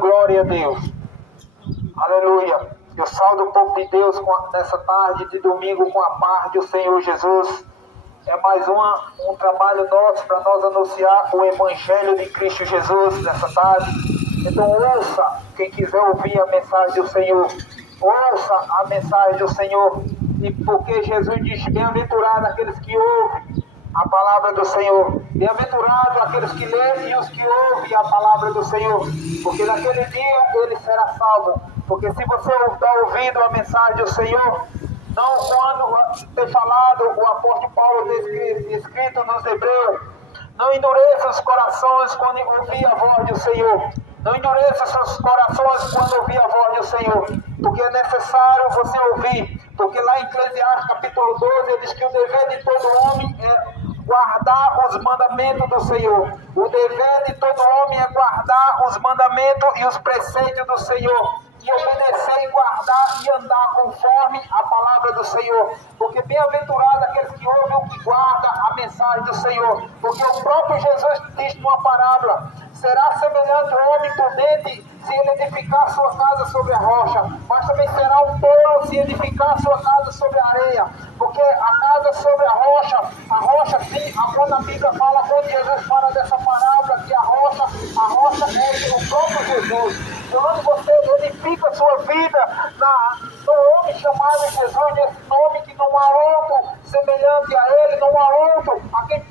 glória a Deus. Aleluia. Eu saldo o povo de Deus nessa tarde de domingo com a paz do Senhor Jesus. É mais um trabalho nosso para nós anunciar o Evangelho de Cristo Jesus nessa tarde. Então ouça, quem quiser ouvir a mensagem do Senhor, ouça a mensagem do Senhor. E porque Jesus diz, bem-aventurado aqueles que ouvem a palavra do Senhor. Bem-aventurado aqueles que leem e os que ouvem a palavra do Senhor. Porque naquele dia ele será salvo. Porque se você está ouvindo a mensagem do Senhor, não quando tem falado o apóstolo Paulo tem escrito nos Hebreus, não endureça os corações quando ouvir a voz do Senhor. Não endureça seus corações quando ouvir a voz do Senhor, porque é necessário você ouvir, porque lá em Eclesiastes capítulo 12, ele diz que o dever de todo homem é guardar os mandamentos do Senhor. O dever de todo homem é guardar os mandamentos e os preceitos do Senhor, e obedecer e guardar e andar conforme a palavra do Senhor, porque bem-aventurado aqueles que ouvem o que guarda a mensagem do Senhor, porque o próprio Jesus diz numa parábola: será semelhante ao homem prudente se ele edificar sua casa sobre a rocha, mas também será um tolo se edificar sua casa sobre a areia, porque a casa sobre a rocha sim, quando a Bíblia fala, quando Jesus fala dessa parábola, que a rocha é o próprio Jesus. Quando você edifica sua vida no nome chamado Jesus, nesse nome que não há outro semelhante a ele, não há outro a quem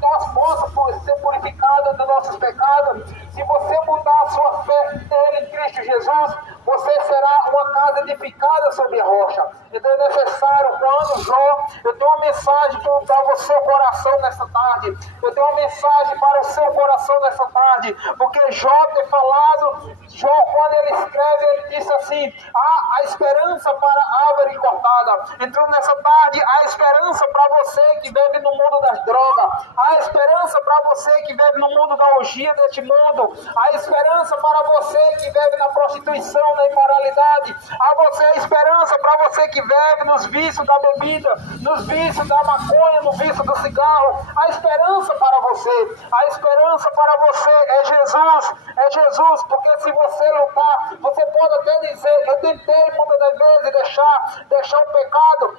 nós possamos ser purificados dos nossos pecados. Se você mudar a sua fé nele, em Cristo Jesus, você será uma casa edificada sobre a rocha. Então é necessário, quando Jó, eu tenho uma mensagem para o seu coração nessa tarde. Eu tenho uma mensagem para o seu coração nessa tarde, porque Jó tem falado, Jó, quando ele escreve, ele disse assim: há a esperança para a árvore cortada. Então nessa tarde, há esperança para você que vive no mundo das drogas, há esperança para você que vive no mundo da orgia deste mundo, há esperança para você que vive na prostituição, na imoralidade, há esperança para você que vive nos vícios da bebida, nos vícios da maconha, no vício do cigarro. Há esperança para você, a esperança para você é Jesus, porque se você lutar, você pode até dizer: eu tentei muitas das vezes deixar o pecado,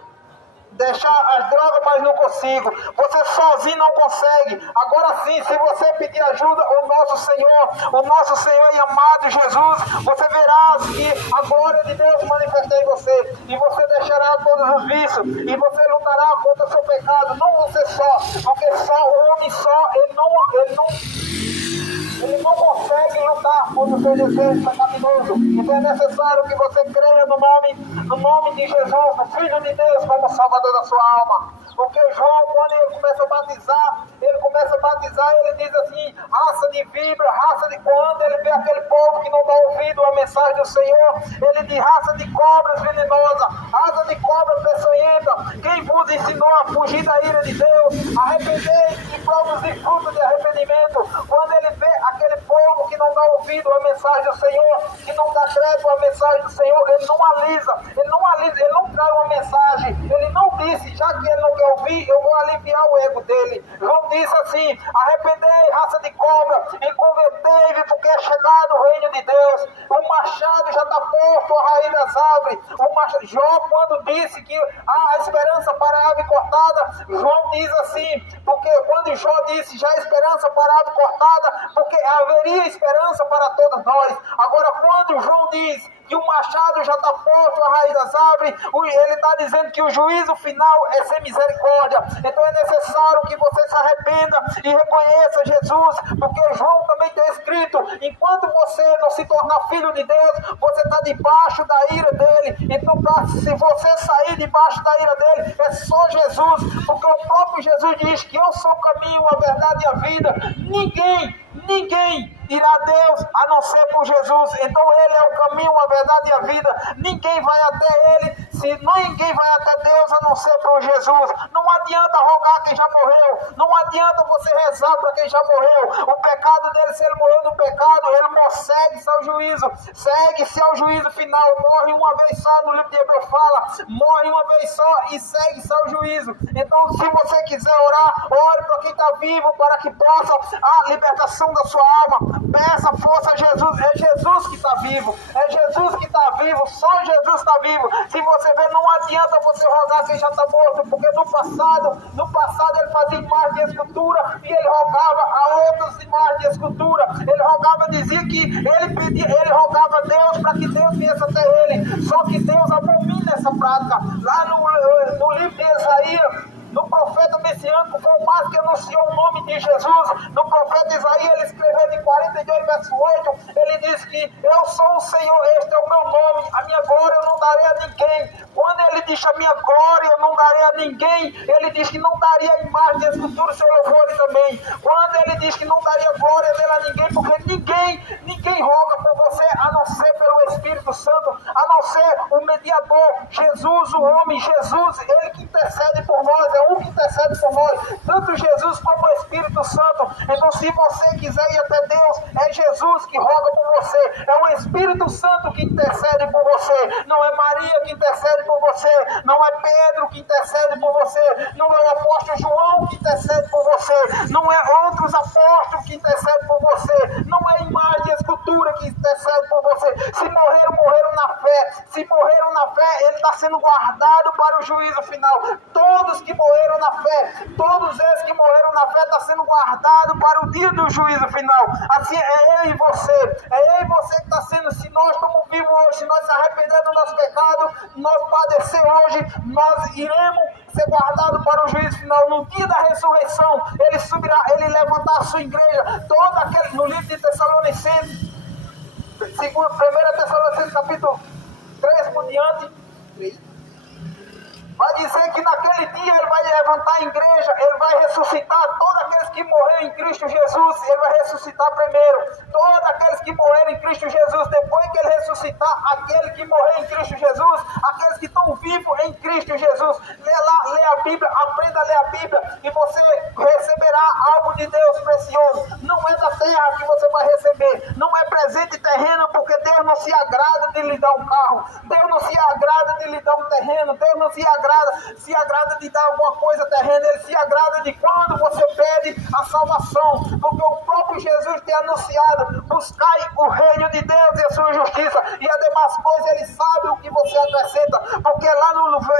deixar as drogas, mas não consigo. Você sozinho não consegue. Agora sim, se você pedir ajuda ao o nosso Senhor e amado Jesus, você verá que a glória de Deus manifestar em você, e você deixará todos os vícios, e você lutará contra o seu pecado. Não você só, porque só o homem só, ele não consegue lutar contra o seu desejo pecaminoso. Então é necessário que você creia no nome de Jesus, o Filho de Deus, como Salvador da sua alma. Porque João, quando ele começa a batizar, ele diz assim: raça de víbora, raça de, quando ele vê aquele povo que não dá ouvido à mensagem do Senhor, ele diz: raça de cobras venenosa, raça de cobra peçonhenta, quem vos ensinou a fugir da ira de Deus? Arrependei e produzir fruto de arrependimento. Quando ele vê aquele povo que não dá ouvido à mensagem do Senhor, que não dá crédito à mensagem do Senhor, ele não alisa, ele não traz uma mensagem, ele não disse: já que ele não quer ouvir, eu vou aliviar o ego dele. João disse assim: arrependei, raça de cobra, e convertei-vos, porque é chegado o reino de Deus. O machado já está posto à raiz das árvores. Jó, quando disse que há a esperança para a árvore cortada, João diz assim, porque quando Jó disse já há esperança para a árvore cortada, porque haveria esperança para todos nós. Agora, quando João diz que o machado já está posto à raiz das árvores, ele está dizendo que o juízo final é sem misericórdia. Então é necessário que você se arrependa e reconheça Jesus, porque João também tem escrito: enquanto você não se tornar filho de Deus, você está debaixo da ira dele. Então, se você sair debaixo da ira dele, é só Jesus, porque o próprio Jesus diz que eu sou o caminho, a verdade e a vida. Ninguém irá a Deus a não ser por Jesus. Então ele é o caminho, a verdade e a vida. Ninguém vai até ele, ninguém vai até Deus a não ser por Jesus. Não adianta rogar quem já morreu, não adianta você rezar para quem já morreu. O pecado dele, se ele morreu no pecado, ele segue-se ao juízo, segue-se ao juízo final, morre uma vez só. No livro de Hebreus fala: morre uma vez só e segue-se ao juízo. Então, se você quiser orar, ore para quem está vivo, para que possa a libertação da sua alma. Peça força a Jesus. É Jesus vivo. É Jesus que está vivo, só Jesus está vivo. Se você vê, não adianta você rogar quem já está morto, porque no passado ele fazia imagem de escultura e ele rogava a outras imagens de escultura. Ele rogava, dizia que ele rogava a Deus para que Deus viesse até ele. Só que Deus abomina essa prática. Lá no livro de Isaías, no profeta messiânico, foi o mais que anunciou o nome de Jesus. No profeta Isaías, ele escreveu em 42, verso 8, ele diz que eu sou o Senhor, este é o meu nome, a minha glória eu não darei a ninguém. Quando ele diz a minha glória eu não darei a ninguém, ele diz que não daria a imagem de escultura, seu louvor também. Quando ele diz que não daria glória dele a ninguém, porque ninguém roga por você, a não ser pelo Espírito Santo, a não ser o mediador, Jesus, o homem, Jesus, ele que intercede por nós, é um que intercede por nós, tanto Jesus como o Espírito Santo. Então, se você quiser ir até Deus, é Jesus que roga por você, é o Espírito Santo que intercede por você, não é Maria que intercede por você, não é Pedro que intercede por você, não é o apóstolo João que intercede por você, não é outros apóstolos que intercedem por você, não é imagem de escultura que intercede por você. Se morreram na fé. Se morreram na fé, ele está sendo guardado para o juízo final. Todos que morreram na fé, todos esses que morreram na fé, está sendo guardado para o dia do juízo final. Assim é eu e você. É eu e você que está sendo, se nós estamos vivos hoje, se nós se arrepender do nosso pecado, nós padecer hoje, nós iremos ser guardados para o juízo final. No dia da ressurreição, ele subirá, ele levantar a sua igreja. Todo aquele, no livro de Tessalonicenses, 1 Tessalonicenses capítulo 3 por diante, vai dizer que naquele dia ele vai levantar a igreja, ele vai ressuscitar todos aqueles que morreram em Cristo Jesus, ele vai ressuscitar primeiro. Todos aqueles que morreram em Cristo Jesus, depois que ele ressuscitar aquele que morreu em Cristo Jesus, aqueles que estão vivos em Cristo Jesus. Lê a Bíblia, aprenda a ler a Bíblia e você receberá algo de Deus precioso. Não é da terra que você vai receber, não é presente terreno, porque Deus não se agrada de lhe dar um carro, Deus não se agrada de lhe dar um terreno, Deus não se agrada de dar alguma coisa terrena, ele se agrada de quando você pede a salvação, porque o próprio Jesus tem anunciado: buscai o reino de Deus e a sua justiça, e as demais coisas ele sabe o que você acrescenta, porque lá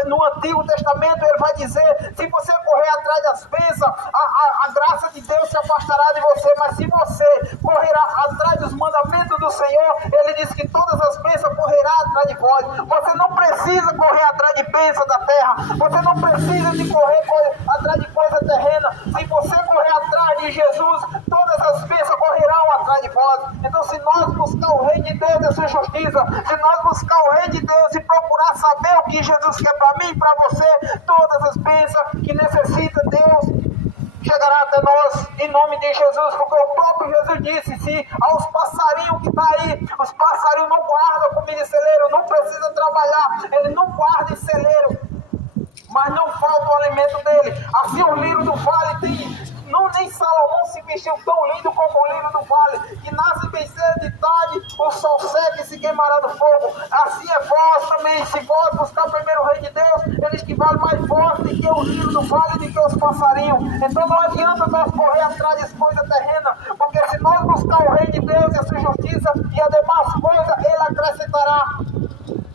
no Antigo Testamento ele vai dizer: se você correr atrás das bênçãos, a graça de Deus se afastará de você, mas se você correrá atrás dos mandamentos do Senhor, ele diz que todas as bênçãos correrá atrás de vós. Você não precisa correr atrás de bênçãos da terra, você não precisa de correr atrás de coisa terrena. Se você correr atrás de Jesus, todas as bênçãos correrão atrás de vós. Então, se nós buscar o reino de Deus e a sua justiça, se nós buscar o reino de Deus e procurar saber o que Jesus quer para mim e para você, todas as bênçãos que necessita Deus chegará até nós, em nome de Jesus, porque o próprio Jesus disse: se aos passarinhos que está aí, os passarinhos não guardam comida em celeiro, não precisa trabalhar, ele não guarda em celeiro, mas não falta o alimento dele. Assim o lírio do vale tem, nem Salomão se vestiu tão lindo como o lírio do vale, que nasce bem cedo de tarde, o sol seca e se queimará no fogo. Assim é vós também, se vós buscar primeiro o reino de Deus, eles que valem mais vós do que o lírio do vale, do que os passarinhos. Então não adianta nós correr atrás de coisas terrenas, porque se nós buscar o reino de Deus e a sua justiça e as demais coisas, ele acrescentará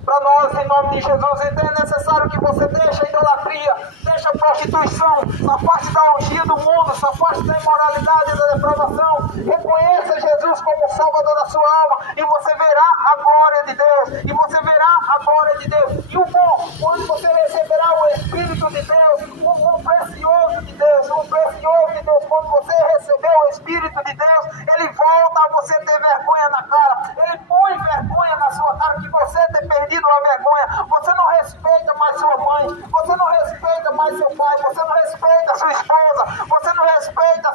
para nós, em nome de Jesus. Então é necessário que você deixe a idolatria, deixe a prostituição, afaste da orgia do mundo, afaste da imoralidade e da depravação, reconheça Jesus como Salvador da sua alma, e você verá a glória de Deus, e você verá a glória de Deus. E o bom, quando você receberá o Espírito de Deus, o precioso de Deus, o precioso de Deus, quando você receber o Espírito de Deus, ele volta a você ter vergonha na cara, ele põe vergonha na sua cara, que você tem perdido a vergonha. Você não respeita mais sua mãe, você não respeita mais seu pai, você não respeita a sua esposa, você não respeita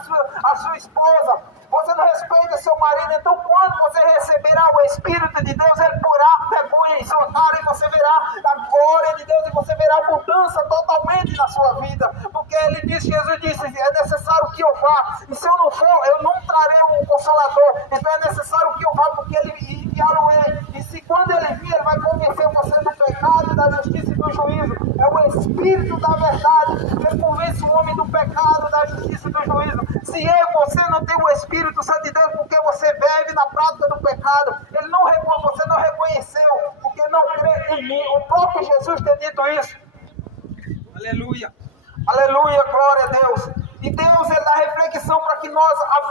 a sua esposa, você não respeita seu marido. Então quando você receberá o Espírito de Deus, ele porá vergonha em sua cara, e você verá a glória de Deus, e você verá a mudança totalmente na sua vida, porque ele disse, Jesus disse: é necessário que eu vá, e se eu não for, eu não trarei um Consolador. Então é necessário que eu vá, porque ele enviá-lo-ei, e se quando ele vir, ele vai convencer você do pecado, da justiça e do juízo. É o Espírito da verdade, ele convence o homem do pecado, da justiça e do juízo. Se você não tem o Espírito Santo de Deus, porque você vive na prática do pecado, ele não reconhece, o próprio Jesus tem dito isso. Aleluia. Aleluia, glória a Deus. E Deus, Ele dá reflexão para que nós, a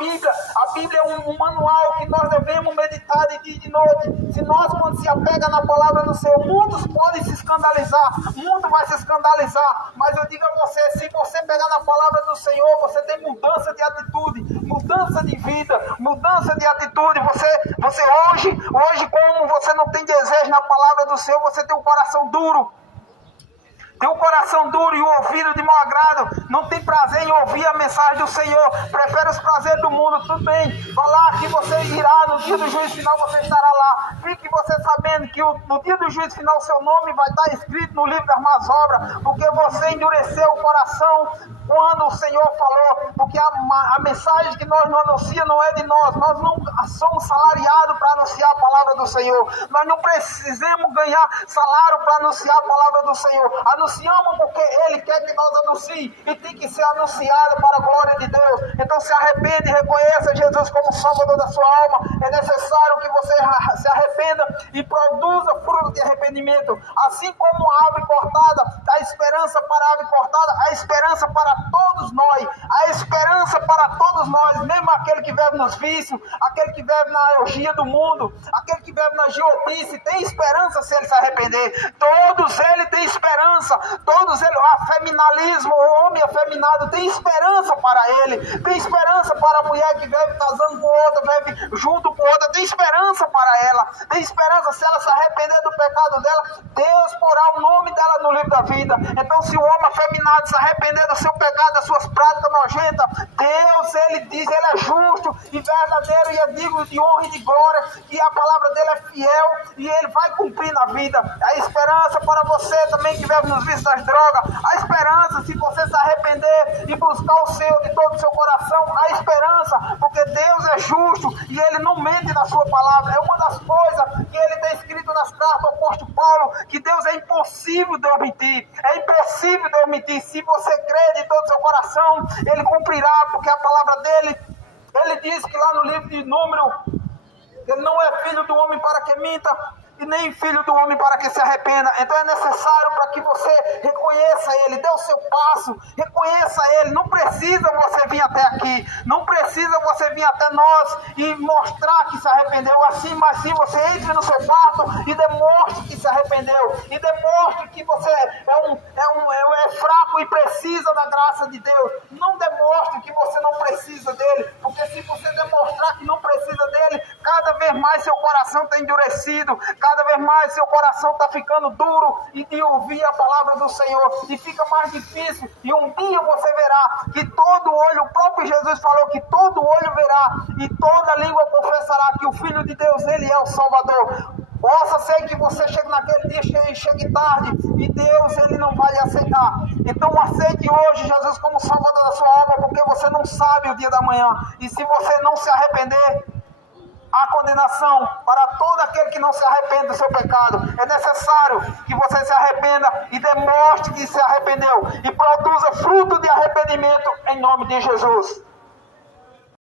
Bíblia é um manual que nós devemos meditar de dia e de noite. Se nós, quando se apega na palavra do Senhor, muitos podem se escandalizar, muitos vai se escandalizar, mas eu digo a você, se você pegar na palavra do Senhor, você tem mudança de atitude, mudança de vida, mudança de atitude. Você hoje como você não tem desejo na palavra do Senhor, você tem um coração duro. Tem um coração duro e o ouvido de mau agrado. Não tem prazer em ouvir a mensagem do Senhor. Prefere os prazeres do mundo. Tudo bem. Falar que você irá no dia do juízo final, você estará lá. Fique você sabendo que no dia do juízo final, seu nome vai estar escrito no livro das más obras. Porque você endureceu o coração quando o Senhor falou. Porque a mensagem que nós não anunciamos não é de nós. Nós não somos salariados para anunciar a palavra do Senhor. Nós não precisamos ganhar salário para anunciar a palavra do Senhor. Anunciamos porque Ele quer que nós anunciemos e tem que ser anunciado para a glória de Deus. Então se arrepende e reconheça Jesus como Salvador da sua alma. É necessário que você se arrependa e produza fruto de arrependimento. Assim como a árvore cortada, a esperança para a árvore cortada, a esperança para todos nós, a esperança para todos nós, mesmo aquele que vive nos vícios, aquele que vive na orgia do mundo, aquele que vive na giotice, tem esperança se ele se arrepender. Todos eles têm esperança. Todos eles, o afeminalismo, o homem afeminado tem esperança para ele, tem esperança para a mulher que vive casando com outra, vive junto com outra, tem esperança para ela, tem esperança se ela se arrepender do pecado dela, Deus porá o nome dela no livro da vida. Então se o homem afeminado se arrepender do seu pecado, das suas práticas nojentas, Deus, Ele diz, Ele é justo e verdadeiro e é digno de honra e de glória, e a palavra dele é fiel e Ele vai cumprir na vida. A esperança para você também que vive nos vícios das drogas, a esperança se você se arrepender e buscar o Senhor de todo o seu coração, a esperança, porque Deus é justo e Ele não mente na sua palavra. É uma das coisas que Ele tem escrito nas cartas do apóstolo Paulo, que Deus é impossível de omitir, é impossível de omitir. Se você crê de todo o seu coração, Ele cumprirá, porque a palavra dele, Ele diz que lá no livro de Número, Ele não é filho do homem para que minta, e nem filho do homem para que se arrependa. Então é necessário para que você reconheça Ele, dê o seu passo, reconheça Ele. Não precisa você vir até aqui, não precisa você vir até nós e mostrar que se arrependeu assim, mas sim você entre no seu quarto e demonstre que se arrependeu, e demonstre que você é fraco e precisa da graça de Deus. Não demonstre que você não precisa dele, porque se você demonstrar que não precisa dele, cada vez mais seu coração está endurecido, cada vez mais seu coração está ficando duro e de ouvir a palavra do Senhor, e fica mais difícil. E um dia você verá que todo olho, o próprio Jesus falou que todo olho verá e toda língua confessará que o Filho de Deus, Ele é o Salvador. Possa ser que você chegue naquele dia, chegue tarde, e Deus, Ele não vai lhe aceitar. Então aceite hoje Jesus como Salvador da sua alma, porque você não sabe o dia da manhã, e se você não se arrepender, a condenação para todo aquele que não se arrepende do seu pecado. É necessário que você se arrependa e demonstre que se arrependeu e produza fruto de arrependimento em nome de Jesus.